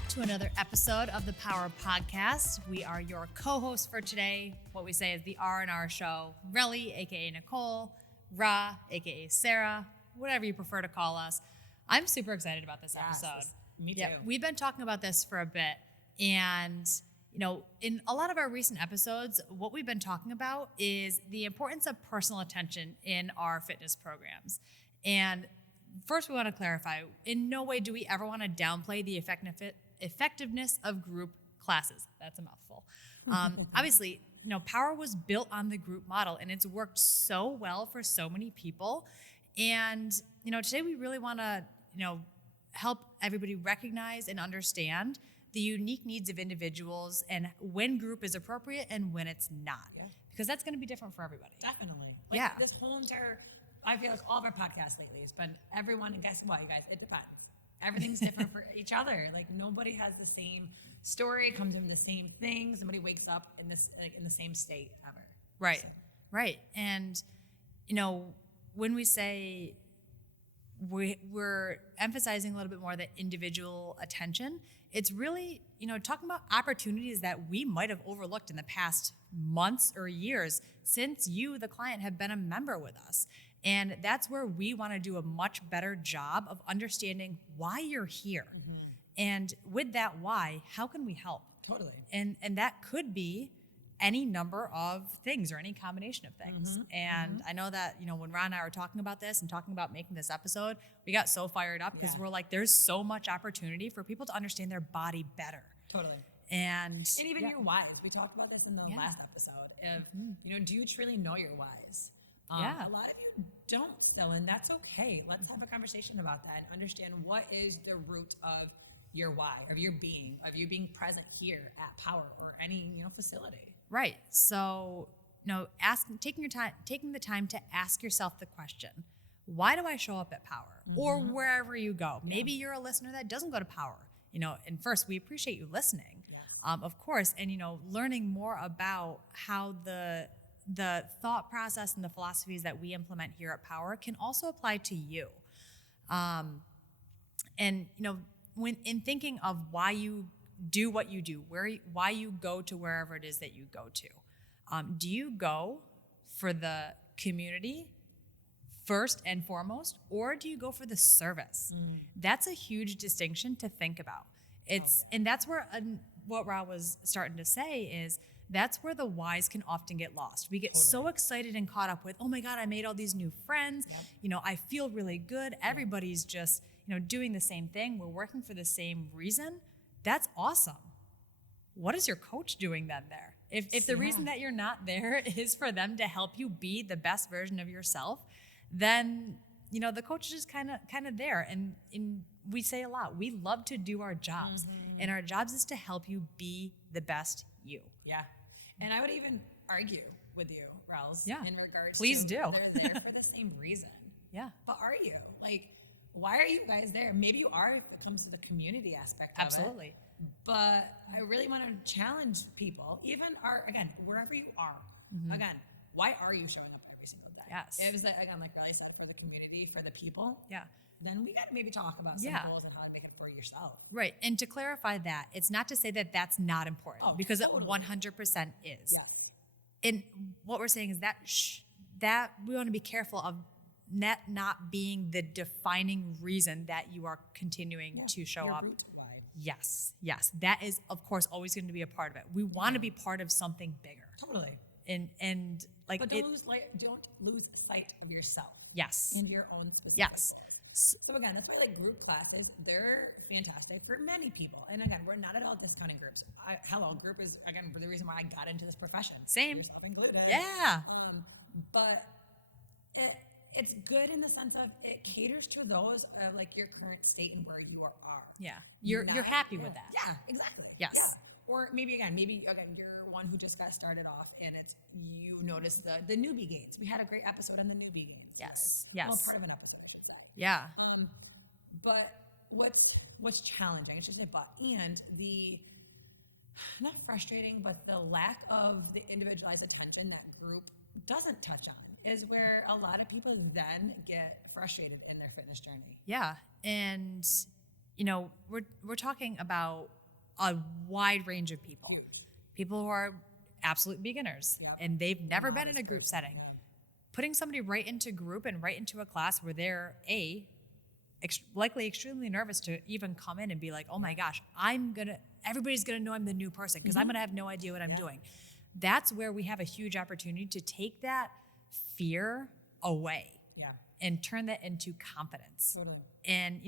back to another episode of the Power Podcast. We are your co-hosts for today. What we say is the R&R show. Relly, aka Nicole, Ra, aka Sarah, whatever you prefer to call us. I'm super excited about this episode. Me too. Yeah, we've been talking about this for a bit, and in a lot of our recent episodes, what we've been talking about is the importance of personal attention in our fitness programs. And first, we want to clarify, in no way do we ever want to downplay the effectiveness of group classes. That's a mouthful. Obviously, Power was built on the group model, and it's worked so well for so many people. And, today we really want to, help everybody recognize and understand the unique needs of individuals and when group is appropriate and when it's not. Yeah. Because that's going to be different for everybody. Definitely. This whole entire, I feel like all of our podcasts lately has been everyone, and guess what, you guys, it depends. Everything's different for each other. Like nobody has the same story, comes from the same thing. Somebody wakes up in the same state ever. Right. So. Right. And, when we say we're emphasizing a little bit more that individual attention, it's really, talking about opportunities that we might have overlooked in the past months or years since you, the client, have been a member with us. And that's where we want to do a much better job of understanding why you're here. Mm-hmm. And with that why, how can we help? Totally. And that could be any number of things or any combination of things. Mm-hmm. And I know that, when Ron and I were talking about this and talking about making this episode, we got so fired up because we're like, there's so much opportunity for people to understand their body better. Totally. And even your whys. We talked about this in the last episode. If, do you truly know your whys? A lot of you don't still, and that's okay. Let's have a conversation about that and understand what is the root of your why, of your being, of you being present here at Power or any, facility. Right. So, taking the time to ask yourself the question, why do I show up at Power? Mm-hmm. Or wherever you go? Maybe you're a listener that doesn't go to Power. And first, we appreciate you listening, of course, and, learning more about how the thought process and the philosophies that we implement here at Power can also apply to you. When in thinking of why you do what you do, why you go to wherever it is that you go to, do you go for the community first and foremost, or do you go for the service? That's a huge distinction to think about. And that's where what Ra was starting to say is that's where the whys can often get lost. We get so excited and caught up with, oh my God, I made all these new friends. Yep. I feel really good. Everybody's just, doing the same thing. We're working for the same reason. That's awesome. What is your coach doing then there? If the reason that you're not there is for them to help you be the best version of yourself, then, the coach is just kind of there. And we say a lot, we love to do our jobs. Mm-hmm. And our jobs is to help you be the best you. Yeah. And I would even argue with you, Rels, in regards Please to do. They're there for the same reason. Yeah. But are you? Why are you guys there? Maybe you are if it comes to the community aspect of Absolutely. it. But I really want to challenge people, even wherever you are. Mm-hmm. Again, why are you showing up every single day? Yes. It was, like Relly said, for the community, for the people. Yeah. Then we got to maybe talk about some goals and how to make it for yourself. Right. And to clarify that, it's not to say that that's not important because totally. It 100% is. Yes. And what we're saying is that we want to be careful of not being the defining reason that you are continuing to show up. Yes. That is, of course, always going to be a part of it. We want to be part of something bigger. Totally. But don't lose sight of yourself. Yes. And your own specific. Yes. So again, that's why group classes, they're fantastic for many people. And again, we're not at all discounting groups. Group is, again, the reason why I got into this profession. Same. Yourself included. Yeah. But it's good in the sense of it caters to those your current state and where you are. Yeah. You're happy with that. Yeah, exactly. Yes. Yeah. Or maybe you're one who just got started off and you notice the newbie gains. We had a great episode on the newbie gains. Yes. Well, part of an episode, I should say. Yeah. But what's challenging, it's just and the not frustrating, but the lack of the individualized attention that group doesn't touch on is where a lot of people then get frustrated in their fitness journey. Yeah. And we're talking about a wide range of people. Huge. People who are absolute beginners and they've never been in a group setting. Putting somebody right into group and right into a class where they're likely extremely nervous to even come in and be like, oh my gosh, everybody's gonna know I'm the new person because I'm gonna have no idea what I'm doing. That's where we have a huge opportunity to take that fear away and turn that into confidence. Totally. And,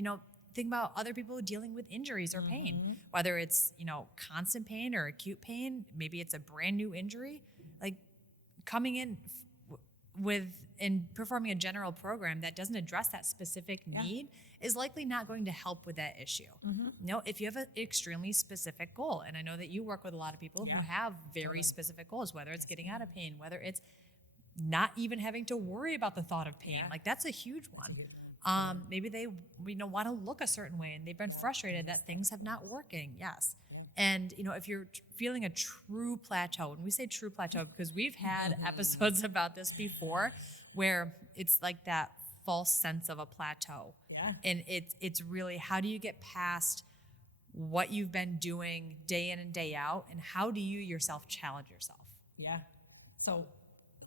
think about other people dealing with injuries or pain, whether it's, constant pain or acute pain, maybe it's a brand new injury, like coming in and performing a general program that doesn't address that specific need is likely not going to help with that issue. If you have an extremely specific goal, and I know that you work with a lot of people who have very specific goals, whether it's getting out of pain, whether it's not even having to worry about the thought of pain, like that's a huge one. Maybe they want to look a certain way and they've been frustrated that things have not working. Yes. And, if you're feeling a true plateau, and we say true plateau because we've had episodes about this before where it's like that false sense of a plateau. And it's really, how do you get past what you've been doing day in and day out, and how do you yourself challenge yourself? So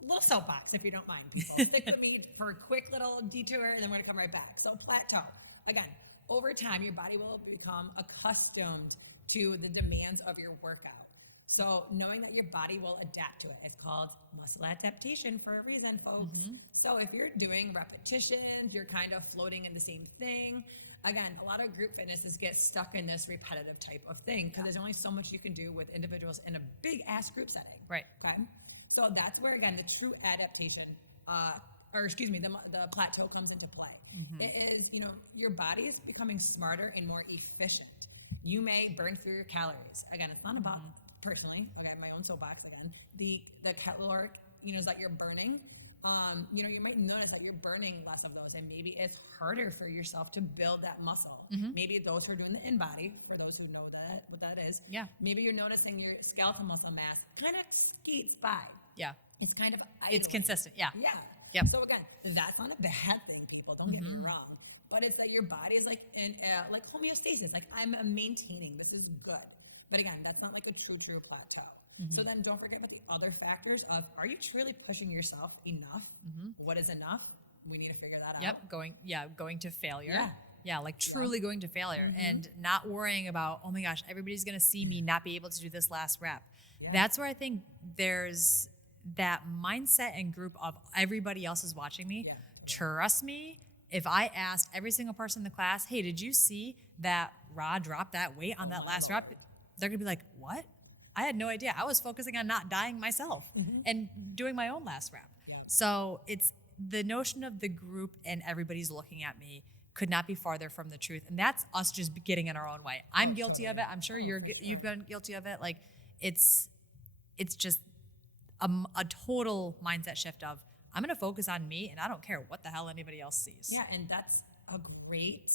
little soapbox, if you don't mind, people. Stick with me for a quick little detour, and then we're going to come right back. So plateau. Again, over time, your body will become accustomed to the demands of your workout. So knowing that your body will adapt to it, it's called muscle adaptation for a reason, folks. So if you're doing repetitions, you're kind of floating in the same thing. Again, a lot of group fitnesses get stuck in this repetitive type of thing because there's only so much you can do with individuals in a big ass group setting. Right. Okay. So that's where, again, the true adaptation, the plateau comes into play. It is, your body is becoming smarter and more efficient. You may burn through your calories. Again, it's not about, personally, my own soapbox again, the caloric, that you're burning. You might notice that you're burning less of those, and maybe it's harder for yourself to build that muscle. Maybe those who are doing the in-body, for those who know what that is, maybe you're noticing your skeletal muscle mass kind of skates by. It's kind of idle. It's consistent. So again, that's not a bad thing, people. Don't get me wrong. But it's that your body is like in like homeostasis. Like, I'm maintaining. This is good. But again, that's not like a true plateau. So then don't forget about the other factors of, are you truly pushing yourself enough? What is enough? We need to figure that out. Going to failure. Like truly going to failure and not worrying about, oh my gosh, everybody's going to see me not be able to do this last rep. That's where I think there's that mindset and group of everybody else is watching me. Trust me, if I asked every single person in the class, hey, did you see that Rod drop that weight on that last rep? They're going to be like, what? I had no idea. I was focusing on not dying myself and doing my own last rep. So it's the notion of the group and everybody's looking at me could not be farther from the truth. And that's us just getting in our own way. I'm guilty of it. I'm sure you've been guilty of it. Like, it's just a total mindset shift of, I'm going to focus on me and I don't care what the hell anybody else sees. And that's a great,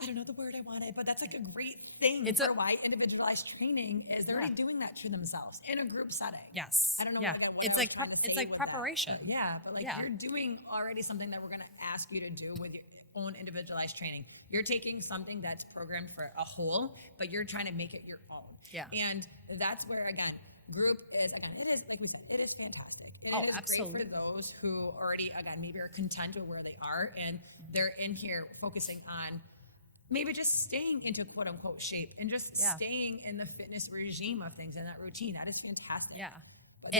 I don't know the word I wanted, but that's like a great thing for why individualized training is they're already doing that to themselves in a group setting. Yes. I don't know what it's I like was trying to say it's like with preparation. That. But you're doing already something that we're going to ask you to do with your own individualized training. You're taking something that's programmed for a whole, but you're trying to make it your own. And that's where, again, group is, again, it is, like we said, it is fantastic. And it is absolutely great for those who already, again, maybe are content with where they are and they're in here focusing on maybe just staying into quote unquote shape and just staying in the fitness regime of things and that routine. That is fantastic. But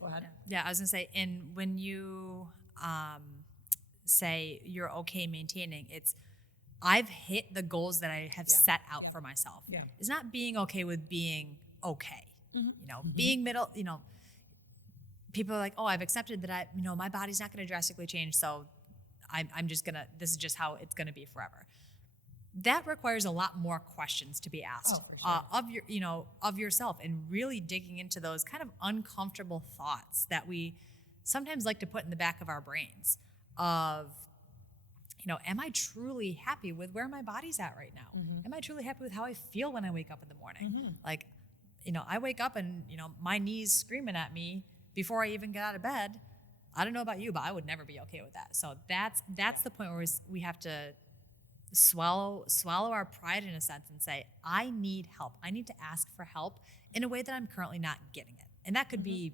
go ahead. I was gonna say, and when you say you're okay maintaining, I've hit the goals that I have set out for myself. It's not being okay with being okay. Being middle, people are like, oh, I've accepted that my body's not going to drastically change. So I'm just this is just how it's going to be forever. That requires a lot more questions to be asked of yourself, and really digging into those kind of uncomfortable thoughts that we sometimes like to put in the back of our brains of, am I truly happy with where my body's at right now? Am I truly happy with how I feel when I wake up in the morning? Like, I wake up and, my knees screaming at me before I even get out of bed. I don't know about you, but I would never be okay with that. So that's the point where we have to swallow our pride in a sense and say, I need help. I need to ask for help in a way that I'm currently not getting it. And that could be,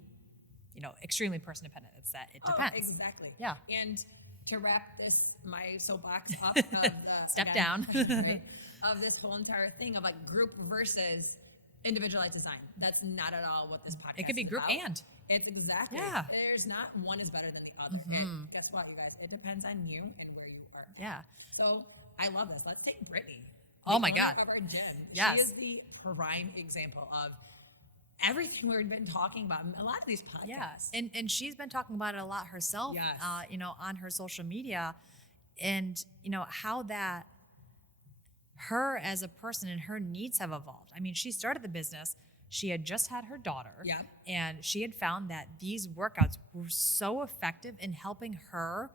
extremely person dependent. It's that it depends. Oh, exactly. Yeah. And to wrap my soapbox up of the Step down. right, of this whole entire thing of like group versus individualized design. That's not at all what this podcast is. It could be group about. and. It's exactly. Yeah. There's not one is better than the other. And guess what, you guys? It depends on you and where you are. Yeah. So I love this. Let's take Brittany. Oh my the God. owner of our gym. Yes. She is the prime example of everything we've been talking about in a lot of these podcasts. Yeah. And she's been talking about it a lot herself, Yes. On her social media, and, how that her as a person and her needs have evolved. I mean, she started the business. She had just had her daughter. Yeah. And she had found that these workouts were so effective in helping her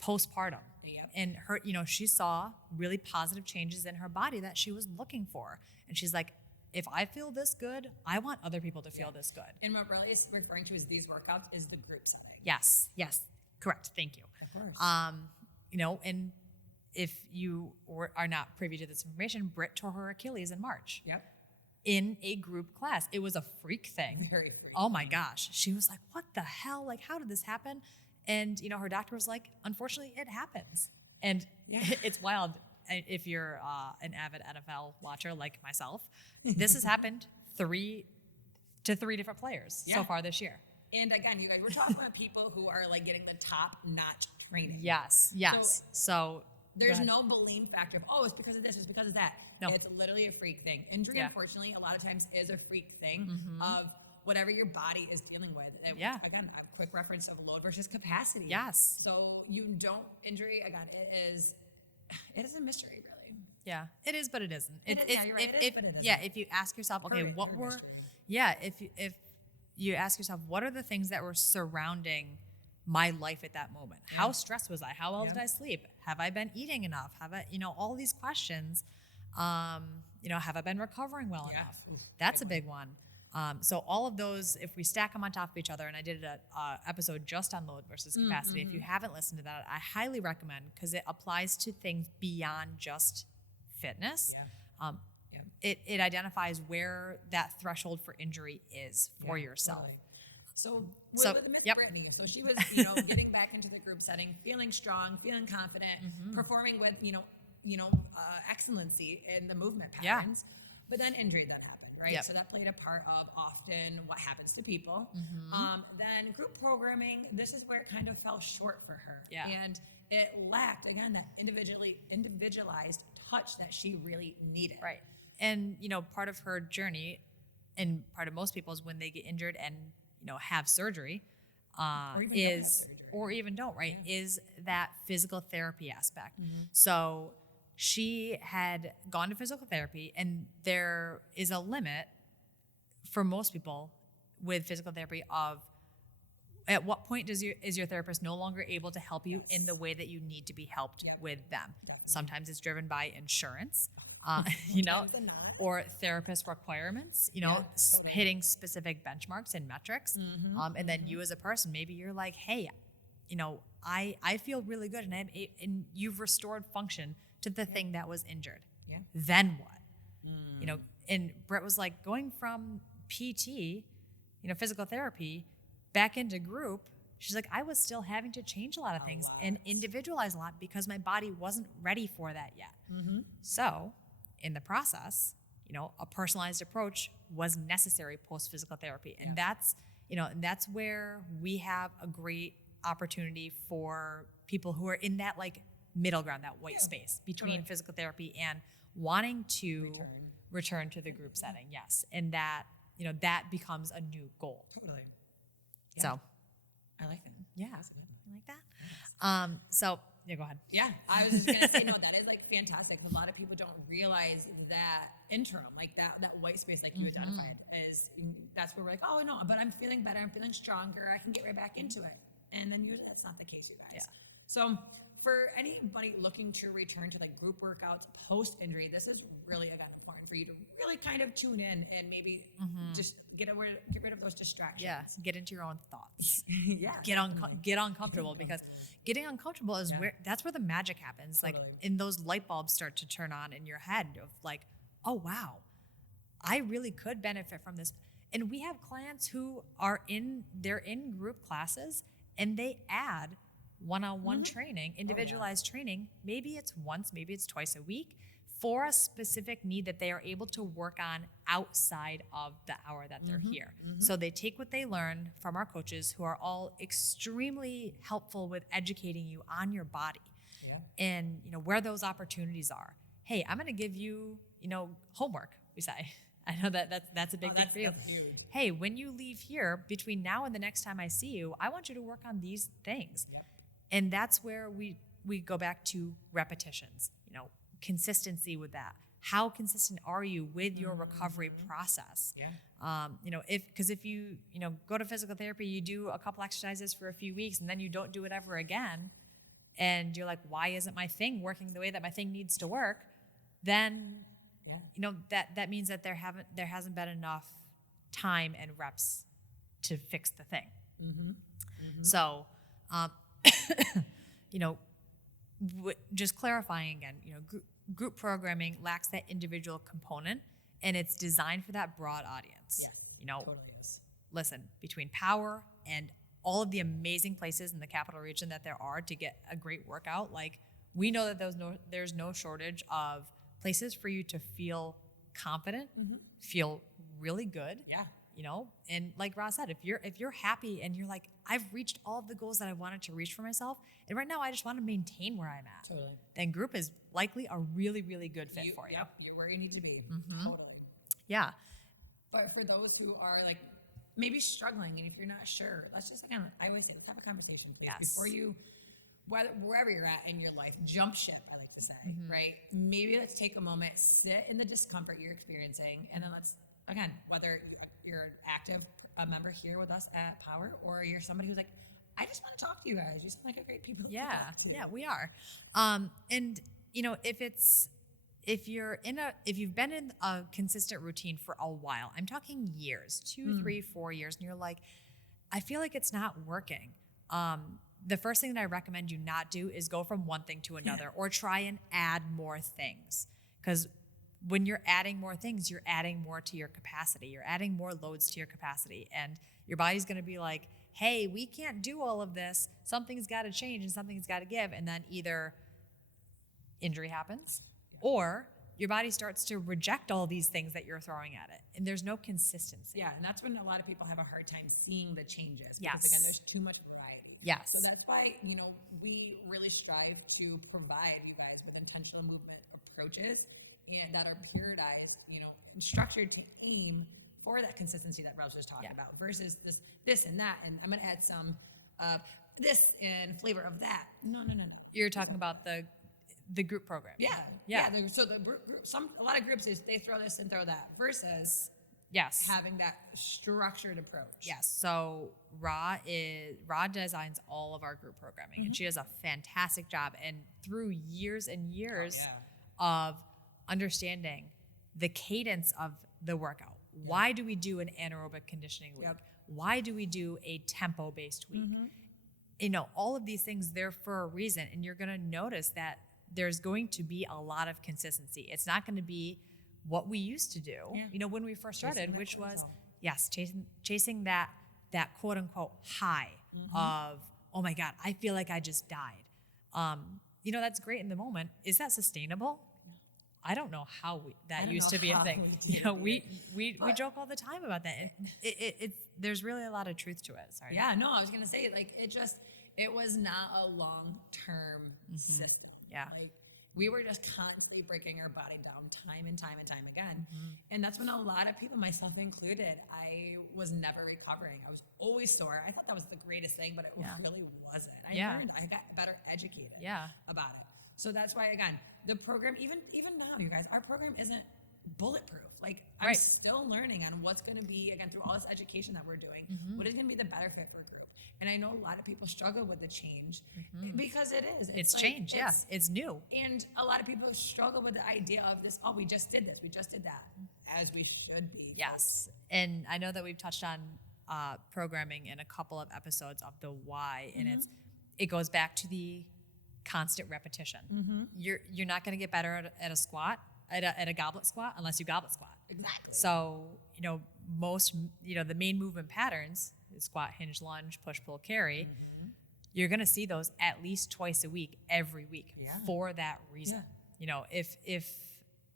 postpartum. Yep. And her, she saw really positive changes in her body that she was looking for. And she's like, if I feel this good, I want other people to feel this good. And what really is referring to is these workouts is the group setting. Yes. Correct. Thank you. Of course. And if you are not privy to this information, Britt tore her Achilles in March. Yep. In a group class. It was a freak thing. Very freak. Oh my gosh. She was like, what the hell? Like, how did this happen? And, her doctor was like, unfortunately, it happens. And it's wild. If you're an avid NFL watcher like myself, this has happened 3 different players so far this year. And again, you guys, we're talking about people who are like getting the top-notch training. Yes. So there's no belief factor of, it's because of this, it's because of that. No. It's literally a freak thing. Injury, unfortunately, a lot of times is a freak thing of whatever your body is dealing with. Yeah. Again, a quick reference of load versus capacity. Yes. So injury, again, it is a mystery, really. Yeah, it is, but it isn't. You're right. It is, but it isn't. Yeah, if you ask yourself, okay, if you ask yourself, what are the things that were surrounding my life at that moment? How stressed was I? How well did I sleep? Have I been eating enough? Have I, all these questions, have I been recovering well enough? That's a big one. So all of those, if we stack them on top of each other, and I did an episode just on load versus capacity. If you haven't listened to that, I highly recommend, because it applies to things beyond just fitness. It identifies where that threshold for injury is for yourself. Totally. So with Miss Brittany, so she was, getting back into the group setting, feeling strong, feeling confident, performing with, excellency in the movement patterns. But then injury that happened. Right. Yep. So that played a part of often what happens to people. Then group programming, this is where it kind of fell short for her. Yeah. And it lacked, again, that individualized touch that she really needed. Right. And, part of her journey, and part of most people's, when they get injured and, have surgery, or even don't, right, is that physical therapy aspect. So she had gone to physical therapy, and there is a limit for most people with physical therapy of at what point is your therapist no longer able to help you in the way that you need to be helped with them. Sometimes it's driven by insurance, or therapist requirements, hitting specific benchmarks and metrics. And then you as a person, maybe you're like, hey, I feel really good, and you've restored function to the thing that was injured. Yeah. Then what? And Brett was like, going from PT, physical therapy, back into group, she's like, I was still having to change a lot of things and individualize a lot because my body wasn't ready for that yet. So in the process, a personalized approach was necessary post physical therapy. And that's where we have a great opportunity for people who are in that like middle ground, that white space between physical therapy and wanting to return to the group setting. Yes. And that, that becomes a new goal. Totally. Yeah. So I like that. Yeah. That's good. I like that. So go ahead. Yeah. I was just going to say, no, that is like fantastic. A lot of people don't realize that interim, like that white space, like you identified, is that's where we're like, oh no, but I'm feeling better. I'm feeling stronger. I can get right back into it. And then usually that's not the case, you guys. Yeah. So for anybody looking to return to like group workouts post injury, this is really, again, important for you to really kind of tune in and maybe just get rid of those distractions. Yeah, get into your own thoughts. Yeah. Get uncomfortable, because getting uncomfortable is that's where the magic happens. Like, and those light bulbs start to turn on in your head of like, oh wow, I really could benefit from this. And we have clients who they're in group classes and they add one-on-one training, individualized training. Maybe it's once, maybe it's twice a week, for a specific need that they are able to work on outside of the hour that they're here. So they take what they learn from our coaches, who are all extremely helpful with educating you on your body and, you know, where those opportunities are. Hey, I'm going to give you, you know, homework, we say. I know that's a big thing for you. Hey, when you leave here, between now and the next time I see you, I want you to work on these things. Yeah. And that's where we go back to repetitions, you know, consistency with that. How consistent are you with your recovery process? Yeah. You know, if you go to physical therapy, you do a couple exercises for a few weeks and then you don't do it ever again, and you're like, why isn't my thing working the way that my thing needs to work? Then, you know, that means that there hasn't been enough time and reps to fix the thing. So, you know, just clarifying again, you know, group programming lacks that individual component, and it's designed for that broad audience. Yes, you know, totally is. Listen, between Power and all of the amazing places in the capital region that there are to get a great workout, like, we know that there's no shortage of places for you to feel confident, feel really good. Yeah. You know, and like Ross said, if you're happy and you're like, I've reached all of the goals that I wanted to reach for myself, and right now I just want to maintain where I'm at. Totally. Then group is likely a really, really good fit for you. Yep, you're where you need to be. Totally. Yeah. But for those who are like maybe struggling, and if you're not sure, let's just, again, I always say, let's have a conversation, please, before you, wherever you're at in your life, jump ship, I like to say, right? Maybe let's take a moment, sit in the discomfort you're experiencing, and then let's, again, whether you're an active member here with us at Power, or you're somebody who's like, I just want to talk to you guys. You sound like a great people. Yeah, we are. And you know, if you've been in a consistent routine for a while, I'm talking years, 2, 3, 4 years, and you're like, I feel like it's not working. The first thing that I recommend you not do is go from one thing to another, or try and add more things, because when you're adding more things, you're adding more to your capacity. You're adding more loads to your capacity. And your body's going to be like, hey, we can't do all of this. Something's got to change and something's got to give. And then either injury happens, or your body starts to reject all these things that you're throwing at it. And there's no consistency. Yeah, and that's when a lot of people have a hard time seeing the changes. Yes. Because, again, there's too much variety. Yes. So that's why, you know, we really strive to provide you guys with intentional movement approaches, and that are periodized, you know, and structured to aim for that consistency that Rose was talking about, versus this and that, and I'm going to add some this and flavor of that. No. You're talking about the group program. Yeah. So the group, a lot of groups is they throw this and throw that, versus having that structured approach. Yes. So Ra designs all of our group programming, and she does a fantastic job. And through years and years of understanding the cadence of the workout. Why do we do an anaerobic conditioning week? Why do we do a tempo-based week? You know, all of these things, they're for a reason, and you're going to notice that there's going to be a lot of consistency. It's not going to be what we used to do, you know, when we first started, which was, chasing that quote-unquote high of, oh my God, I feel like I just died. You know, that's great in the moment. Is that sustainable? I don't know how that used to be a thing. You know, we joke all the time about that. There's really a lot of truth to it. Sorry. Yeah, no, I was gonna say, like, it was not a long-term system. Yeah. Like, we were just constantly breaking our body down time and time again. And that's when a lot of people, myself included, I was never recovering. I was always sore. I thought that was the greatest thing, but it really wasn't. I learned, I got better educated about it. So that's why, again, the program, even now, you guys, our program isn't bulletproof. Like, I'm Right. still learning on what's going to be, again, through all this education that we're doing, what is going to be the better fit for group. And I know a lot of people struggle with the change because it is. It's like, change. It's new. And a lot of people struggle with the idea of this, oh, we just did this, we just did that, as we should be. Yes. And I know that we've touched on programming in a couple of episodes of the why, and it goes back to the constant repetition. You're not going to get better at a squat, at a goblet squat, unless you goblet squat. Exactly. So, the main movement patterns, squat, hinge, lunge, push, pull, carry, you're going to see those at least twice a week, every week, for that reason. If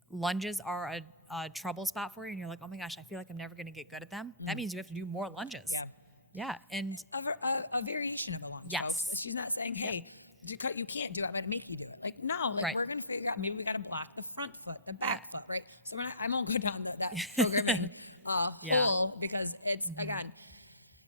lunges are a trouble spot for you and you're like, oh my gosh, I feel like I'm never going to get good at them, that means you have to do more lunges. Yeah. And a variation of a lunge. Yes. Folks. She's not saying, hey, you can't do it, I'm going to make you do it. Like, no, we're going to figure out, maybe we got to block the front foot, the back foot, right? So I won't go down that programming hole, because it's, again,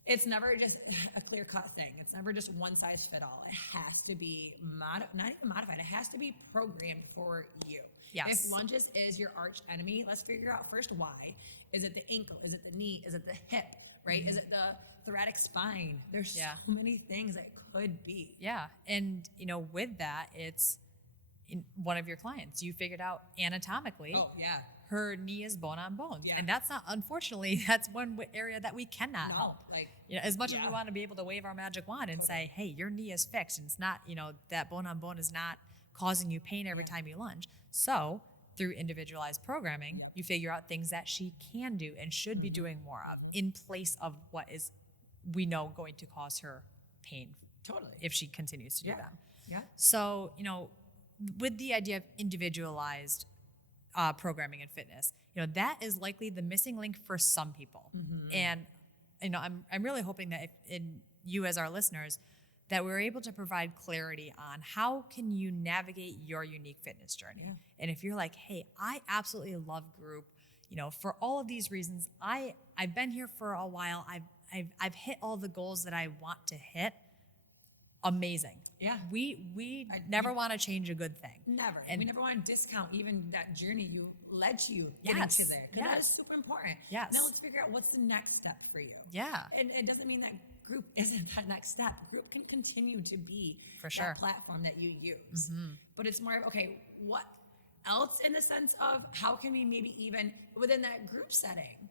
it's never just a clear-cut thing. It's never just one size fit all. It has to be not even modified. It has to be programmed for you. Yes. If lunges is your arch enemy, let's figure out first why. Is it the ankle? Is it the knee? Is it the hip? Right? Is it the thoracic spine? There's so many things that could be. Yeah. And, with that, it's in one of your clients. You figured out anatomically. Oh, yeah. Her knee is bone on bone. Yeah. And that's not, unfortunately, that's one area that we cannot help. Like, as much as we want to be able to wave our magic wand and say, hey, your knee is fixed, and it's not, that bone on bone is not causing you pain every time you lunge. So through individualized programming, you figure out things that she can do and should be doing more of in place of what is, we know, going to cause her pain. Totally. If she continues to do them. Yeah. So, with the idea of individualized programming in fitness, that is likely the missing link for some people. And, I'm really hoping that in you as our listeners, that we're able to provide clarity on how can you navigate your unique fitness journey. And if you're like, hey, I absolutely love group, for all of these reasons, I've been here for a while. I've hit all the goals that I want to hit. Amazing. Yeah. We never want to change a good thing. Never. And we never want to discount even that journey you led to you getting to there. Because that is super important. Yes. Now let's figure out what's the next step for you. Yeah. And it doesn't mean that group isn't that next step. Group can continue to be that platform that you use. But it's more of, okay, what else in the sense of how can we maybe even within that group setting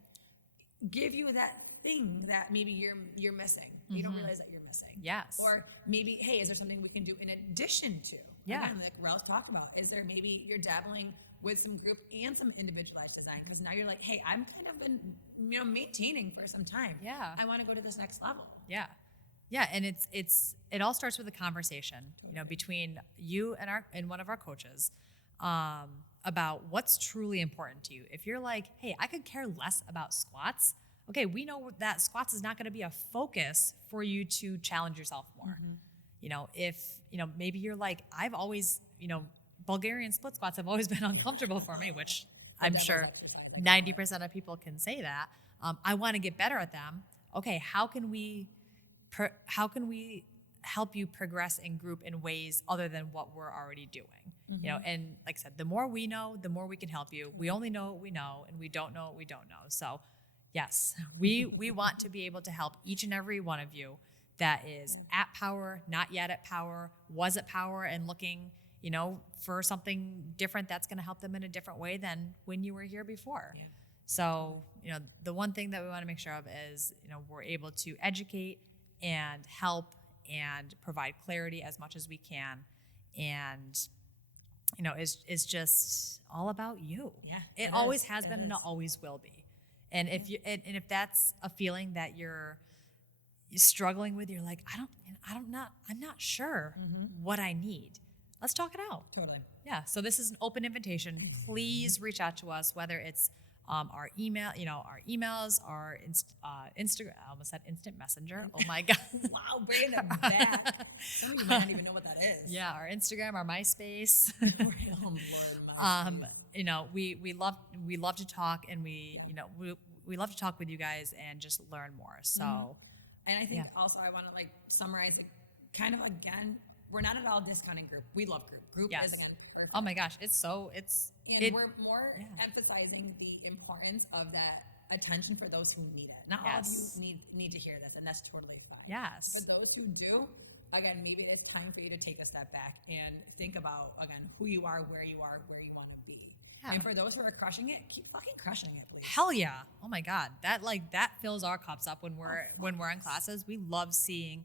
give you that thing that maybe you're missing. You don't realize that you're missing. Yes. Or maybe, hey, is there something we can do in addition to? Yeah. Again, like Ralph talked about, is there maybe you're dabbling with some group and some individualized design? Because now you're like, hey, I'm kind of been maintaining for some time. Yeah. I want to go to this next level. Yeah. Yeah. And it all starts with a conversation, between you and one of our coaches, about what's truly important to you. If you're like, hey, I could care less about squats. Okay, we know that squats is not going to be a focus for you to challenge yourself more. If, maybe you're like, I've always, Bulgarian split squats have always been uncomfortable for me, which I'm sure 90% of people can say that. I want to get better at them. Okay, how can we help you progress in group in ways other than what we're already doing? And like I said, the more we know, the more we can help you. We only know what we know, and we don't know what we don't know. So yes, we want to be able to help each and every one of you that is at power, not yet at power, was at power, and looking, for something different that's going to help them in a different way than when you were here before. Yeah. So, the one thing that we want to make sure of is, we're able to educate and help and provide clarity as much as we can. And, it's just all about you. Yeah. It always has been, and it always will be. And if that's a feeling that you're struggling with, you're like, I'm not sure what I need. Let's talk it out. Totally. Yeah. So this is an open invitation. Please reach out to us, whether it's our email, our emails, our Instagram. I almost said instant messenger. Oh my God. Wow, bringing it back. Some of you might not even know what that is. Yeah, our Instagram, our MySpace. Oh Lord, MySpace. We love to talk, and we love to talk with you guys and just learn more. So, and I think also I want to summarize it kind of again. We're not at all discounting group. We love group. Group is again perfect. Oh my gosh, it's And we're more emphasizing the importance of that attention for those who need it. Not all of you need to hear this, and that's totally fine. Yes. For those who do, again, maybe it's time for you to take a step back and think about, again, who you are, where you want to be. Yeah. And for those who are crushing it, keep fucking crushing it, please. Hell yeah. Oh my God. That fills our cups up when we're in classes. We love seeing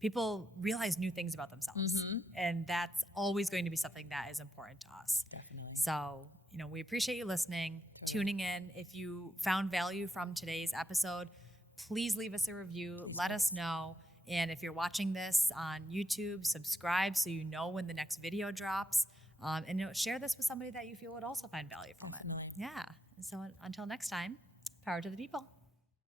people realize new things about themselves. Mm-hmm. And that's always going to be something that is important to us. Definitely. So, we appreciate you listening, tuning in. If you found value from today's episode, please leave us a review. Let us know. And if you're watching this on YouTube, subscribe so you know when the next video drops. And share this with somebody that you feel would also find value from it. Yeah. And so until next time, power to the people.